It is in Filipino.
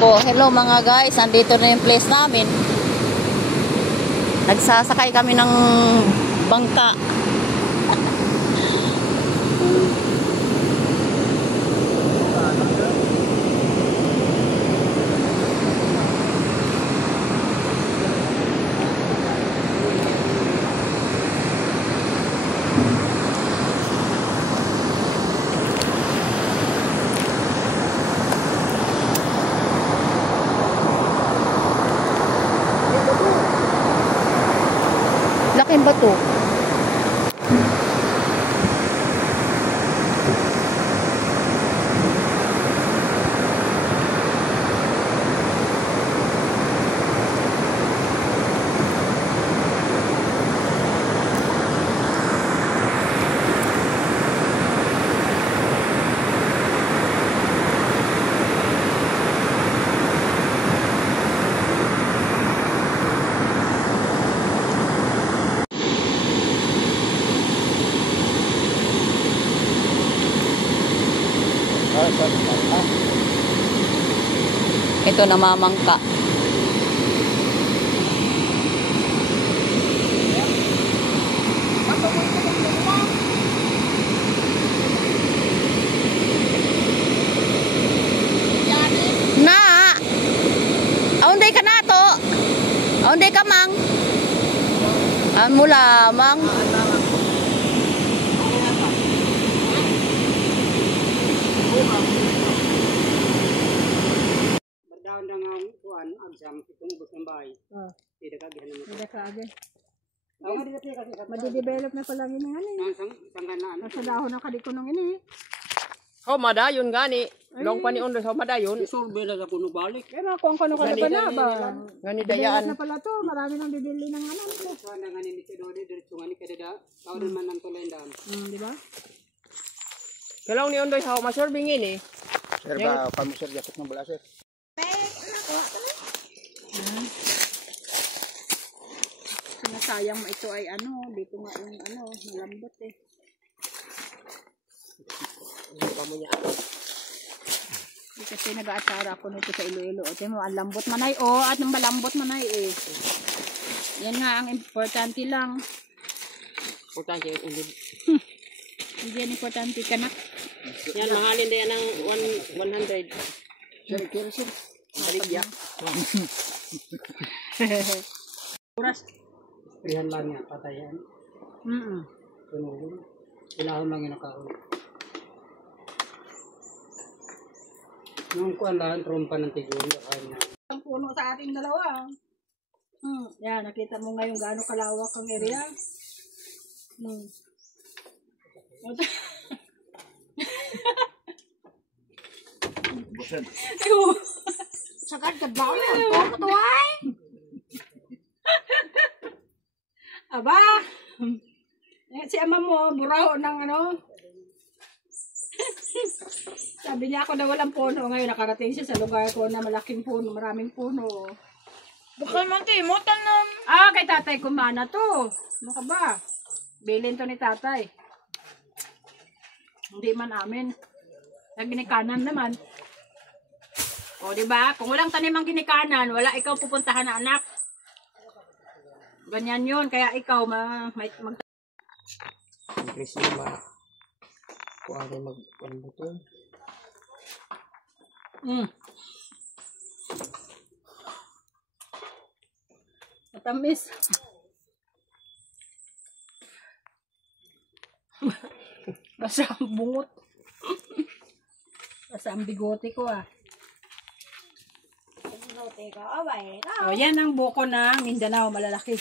Po, hello mga guys, andito na yung place namin. Nagsasakay kami ng bangka. Laking bato. Ito namamangka. Na, aunday ka na to. Aunday ka mang. Amo lamang. Madi-develop na pala yun nga nasa dahon ng kadiko nung ini. Oh, madayon gani. Long pa ni Ondo sa madayon. Isulbe na kuno balik. Kaya kung kano ka na ba? Gani dayaan. Na pala to, marami nang bibili ng anan ko. Sana ngani ni Tidori diretso ngani kada tawon man nang tulendam. Di ba? Kalong ni Ondo sa masorbing ini. Sir ba pamusir jakit ng bala sir. Sinasayang ito ay ano, dito nga yung ano, malambot eh. Hindi pa mo niya. Kasi nag-aatsara ako nito sa Iloilo. O, mo, ang lambot manay at ang malambot manay eh. Yan nga ang importante lang. Importante yung hindi. Hindi yan importante ka na. Yan, mahalin din yan ng 100. Sir, kira sir. Maligya. Oras. Prihan lang yan, patayan. Tunulong. Ilahon lang yung nakahuli. Nung kuwan lang, trompa ng tiguri. Ang puno sa ating dalawa. Yan, nakita mo ngayon gaano kalawak ang area. Sagad ka ba? Ang katuway? Aba! Si ama mo, buraho ng ano. Sabi niya ako na walang puno. Ngayon nakarating siya sa lugar ko na malaking puno, maraming puno. Bukal man ti, motan na. Kay tatay kumana to. Ano ka ba? Bilin to ni tatay. Hindi man amin. Ang ginikanan naman. O, diba? Kung walang tanim ang ginikanan, wala ikaw pupuntahan na anak. Ganyan yun. Kaya ikaw, Chris naman. Kung ano mag-buto. Matamis. Basta ang bungot. Basta ang bigote ko Bigote ko, abay. O, yan ang buko ng Mindanao, malalaki.